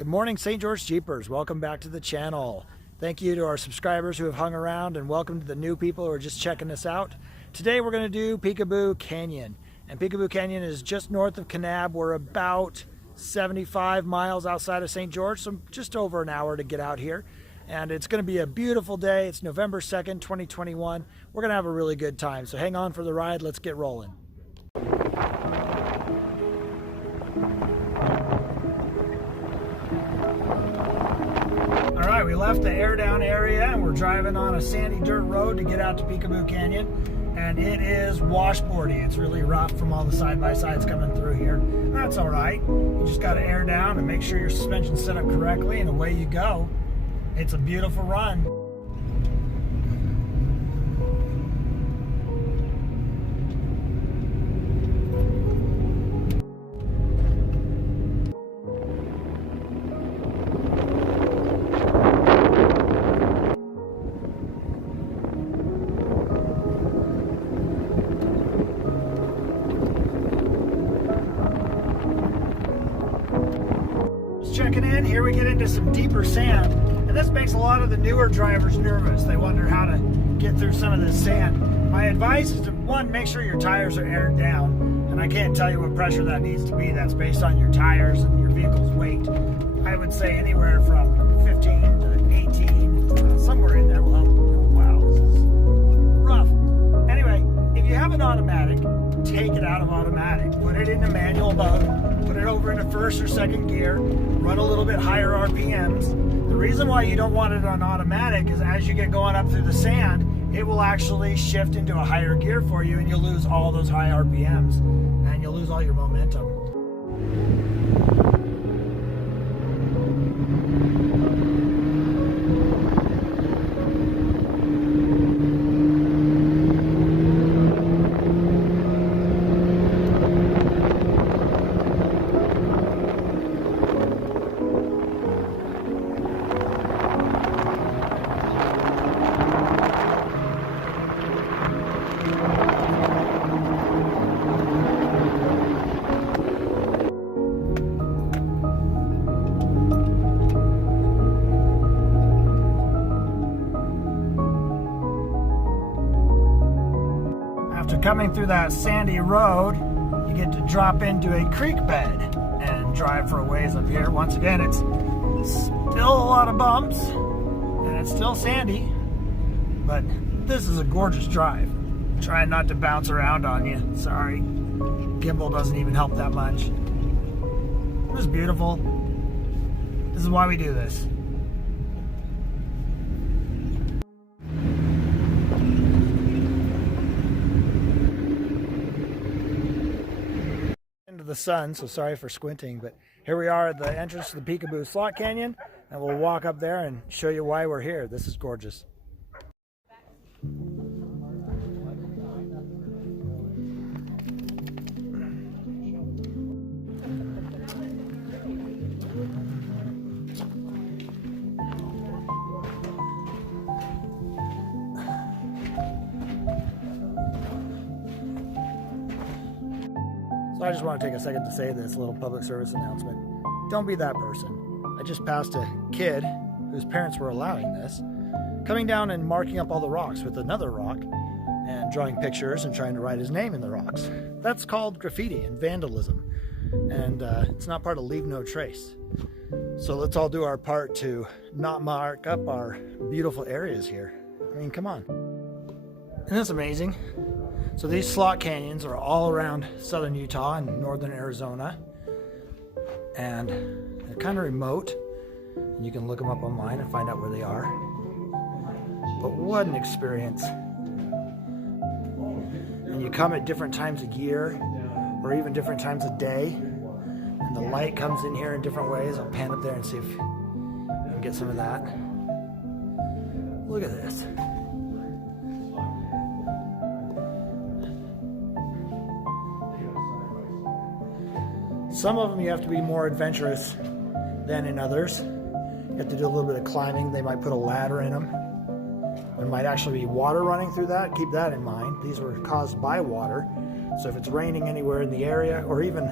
Good morning, St. George Jeepers. Welcome back to the channel. Thank you to our subscribers who have hung around, and welcome to the new people who are just checking us out. Today we're going to do Peekaboo Canyon. And Peekaboo Canyon is just north of Kanab. We're about 75 miles outside of St. George, so just over an hour to get out here. And it's going to be a beautiful day. It's November 2nd, 2021. We're going to have a really good time. So hang on for the ride. Let's get rolling. All right, we left the air down area and we're driving on a sandy dirt road to get out to Peekaboo Canyon. And it is washboardy. It's really rough from all the side-by-sides coming through here. That's all right. You just got to air down and make sure your suspension's set up correctly, and away you go. It's a beautiful run. Checking in, here we get into some deeper sand, and this makes a lot of the newer drivers nervous. They wonder how to get through some of this sand. My advice is to, one, make sure your tires are aired down, and I can't tell you what pressure that needs to be. That's based on your tires and your vehicle's weight. I would say anywhere from 15 to 18, somewhere in there will help. Wow, this is rough. Anyway, if you have an automatic, take it out of automatic. Put it into manual mode. Put it over into first or second gear. Run a little bit higher RPMs. The reason why you don't want it on automatic is as you get going up through the sand, it will actually shift into a higher gear for you, and you'll lose all those high RPMs and you'll lose all your momentum. Coming through that sandy road, you get to drop into a creek bed and drive for a ways up here. Once again, it's still a lot of bumps and it's still sandy, but this is a gorgeous drive. Trying not to bounce around on you. Sorry, gimbal doesn't even help that much. This is beautiful. This is why we do this. The sun, so sorry for squinting, but here we are at the entrance to the Peekaboo Slot Canyon, and we'll walk up there and show you why we're here. This is gorgeous. So I just want to take a second to say this little public service announcement. Don't be that person. I just passed a kid whose parents were allowing this, coming down and marking up all the rocks with another rock and drawing pictures and trying to write his name in the rocks. That's called graffiti and vandalism, and it's not part of Leave No Trace. So let's all do our part to not mark up our beautiful areas here. I mean, come on. Isn't this amazing? So these slot canyons are all around southern Utah and northern Arizona, and they're kind of remote, and you can look them up online and find out where they are. But what an experience. And you come at different times of year or even different times of day, and the light comes in here in different ways. I'll pan up there and see if I can get some of that. Look at this. Some of them you have to be more adventurous than in others. You have to do a little bit of climbing. They might put a ladder in them. There might actually be water running through that. Keep that in mind. These were caused by water. So if it's raining anywhere in the area, or even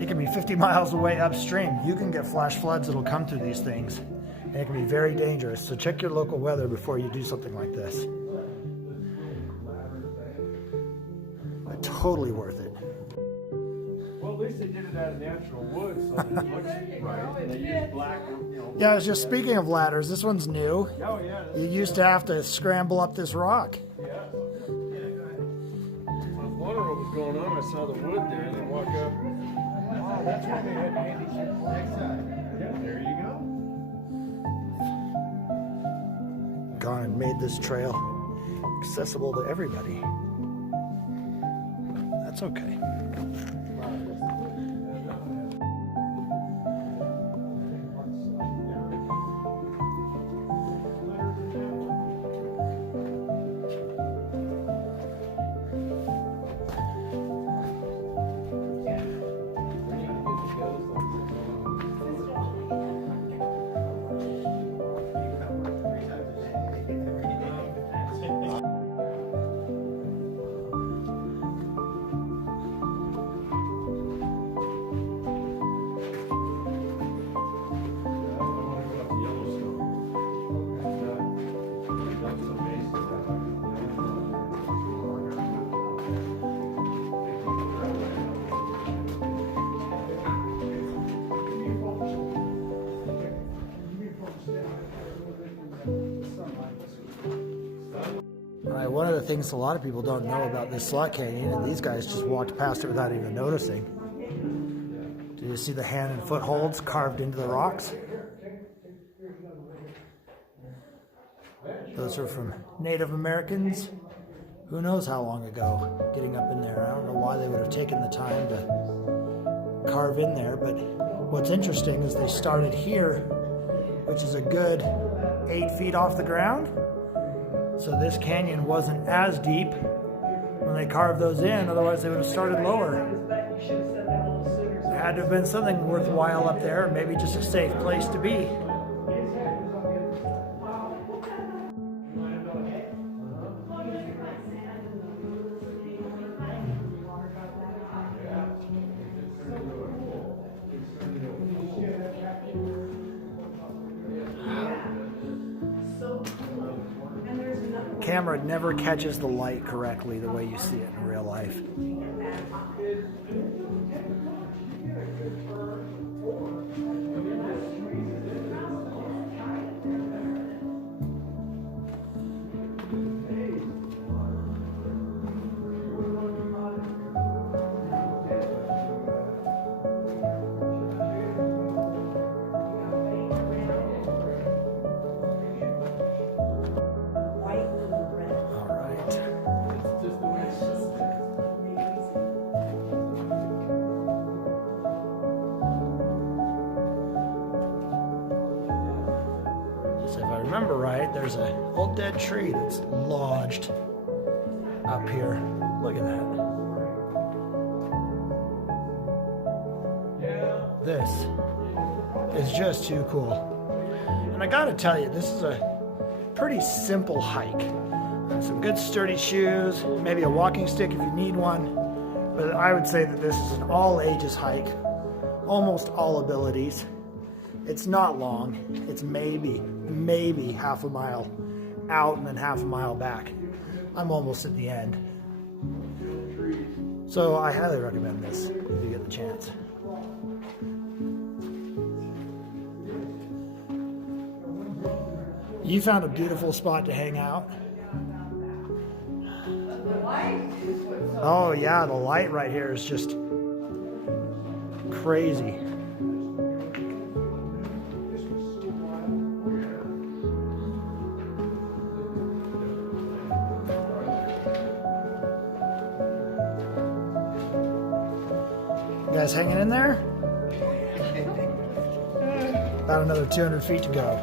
It can be 50 miles away upstream. You can get flash floods that'll come through these things, and it can be very dangerous. So check your local weather before you do something like this. But totally worth it. Well, at least they did it out of natural wood, so it looks right. And they use black, Yeah, I was just speaking of ladders. This one's new. Oh, yeah. You used to have to scramble up this rock. Yeah. When water was going on, I saw the wood there, and then walk up. Oh, that's why they had handy next time. Yeah, there you go. Gone and made this trail accessible to everybody. That's okay. One of the things a lot of people don't know about this slot canyon, and these guys just walked past it without even noticing. Do you see the hand and foot holds carved into the rocks? Those are from Native Americans. Who knows how long ago, getting up in there. I don't know why they would have taken the time to carve in there, but what's interesting is they started here, which is a good 8 feet off the ground. So this canyon wasn't as deep when they carved those in, otherwise they would have started lower. There had to have been something worthwhile up there, maybe just a safe place to be. Camera never catches the light correctly the way you see it in real life. Remember right, there's an old dead tree that's lodged up here. Look at that. This is just too cool. And I gotta tell you, this is a pretty simple hike. Some good sturdy shoes, maybe a walking stick if you need one. But I would say that this is an all ages hike, almost all abilities. It's not long. It's maybe half a mile out and then half a mile back. I'm almost at the end. So I highly recommend this if you get the chance. You found a beautiful spot to hang out. Oh yeah, the light right here is just crazy. You guys hanging in there? About another 200 feet to go.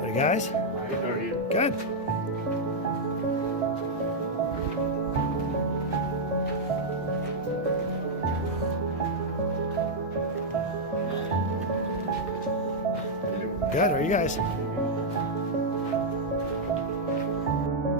Howdy guys? How are you? Good. Good, are you guys?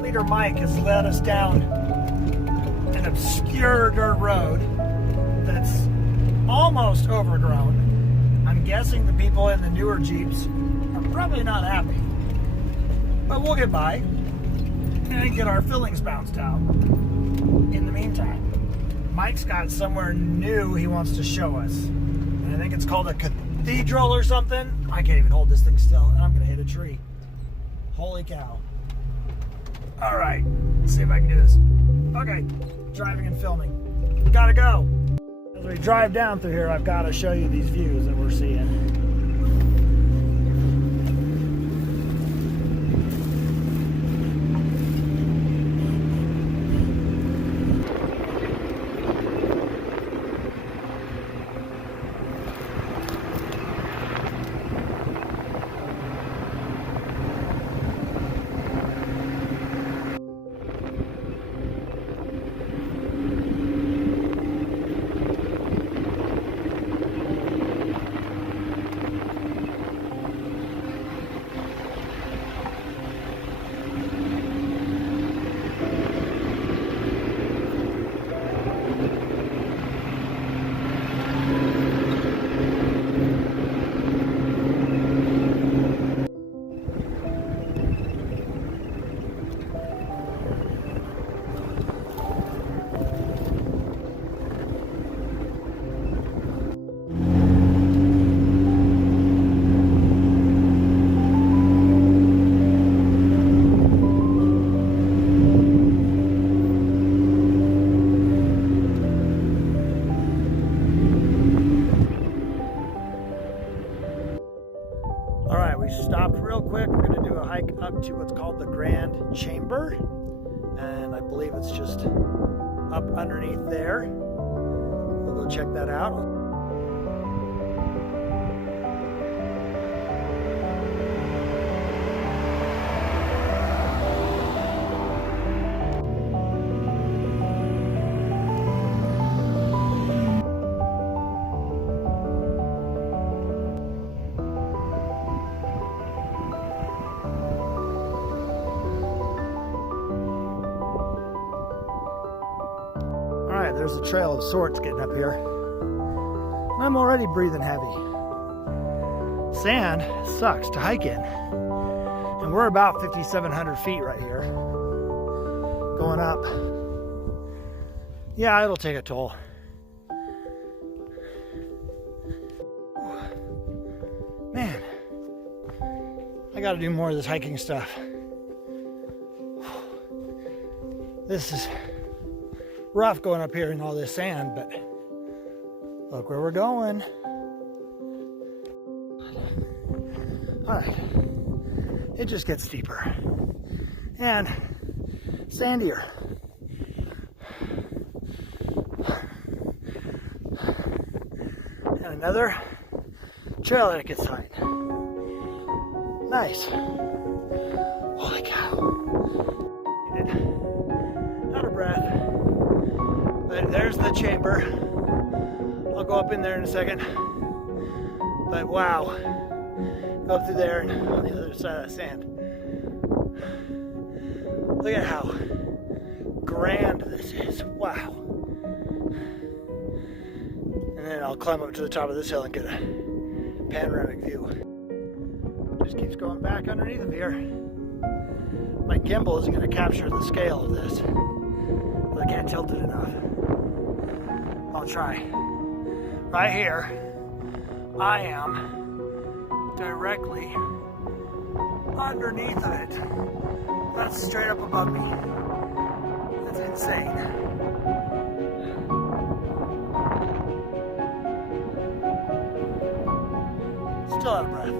Leader Mike has led us down an obscure dirt road that's almost overgrown. I'm guessing the people in the newer Jeeps are probably not happy, but we'll get by and get our fillings bounced out. In the meantime, Mike's got somewhere new he wants to show us, and I think it's called a cathedral or something. I can't even hold this thing still, and I'm gonna hit a tree. Holy cow. All right, let's see if I can do this. Okay, driving and filming. Gotta go. As we drive down through here, I've got to show you these views that we're seeing. Stopped real quick. We're going to do a hike up to what's called the Grand Chamber, and I believe it's just up underneath there. We'll go check that out. There's a trail of sorts getting up here. And I'm already breathing heavy. Sand sucks to hike in. And we're about 5,700 feet right here. Going up. Yeah, it'll take a toll. Man, I gotta do more of this hiking stuff. This is rough going up here in all this sand, but look where we're going. All right, it just gets steeper and sandier. And another trail that gets tight. Nice. Holy cow. Out of breath. But there's the chamber. I'll go up in there in a second. But wow, go up through there and on the other side of the sand. Look at how grand this is. Wow. And then I'll climb up to the top of this hill and get a panoramic view. Just keeps going back underneath of here. My gimbal isn't going to capture the scale of this. I can't tilt it enough. I'll try. Right here, I am directly underneath of it. That's straight up above me. That's insane. Still out of breath.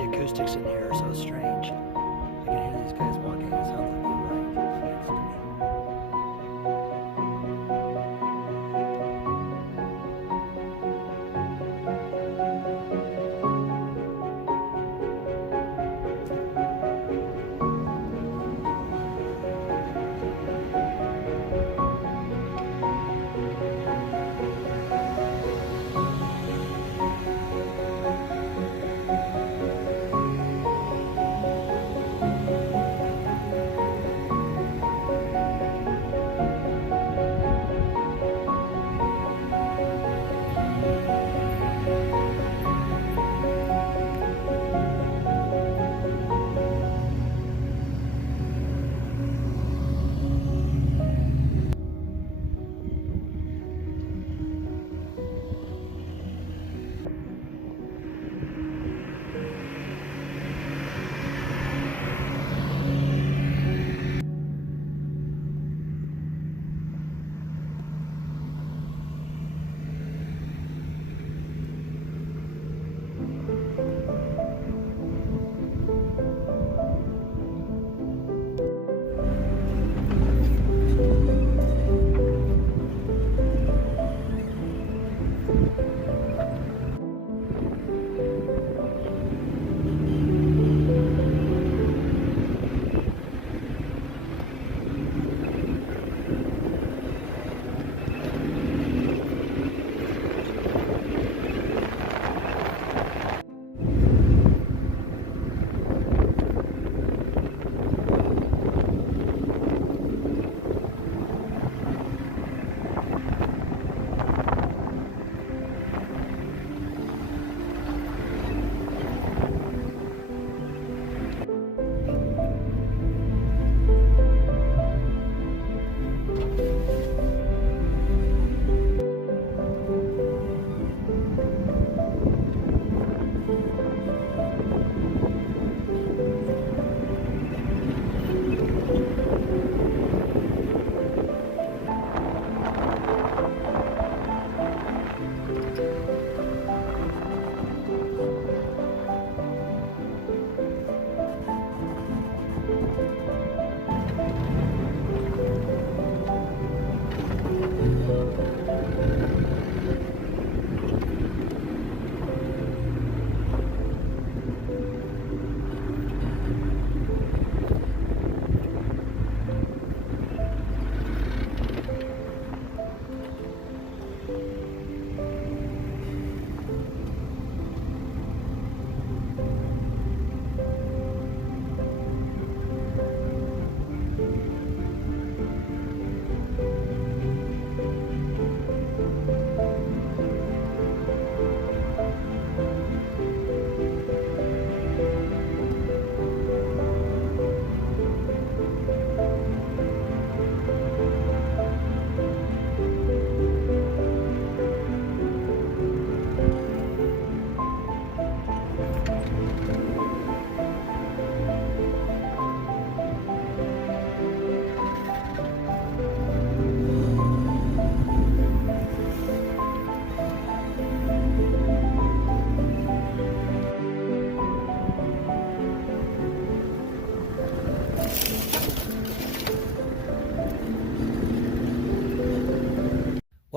The acoustics in here are so strange. I can hear these guys walking. It sounds like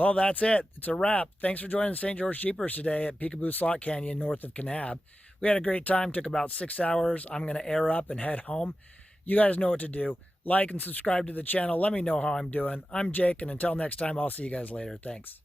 Well, that's it. It's a wrap. Thanks for joining the St. George Jeepers today at Peekaboo Slot Canyon north of Kanab. We had a great time. Took about 6 hours. I'm going to air up and head home. You guys know what to do. Like and subscribe to the channel. Let me know how I'm doing. I'm Jake, and until next time, I'll see you guys later. Thanks.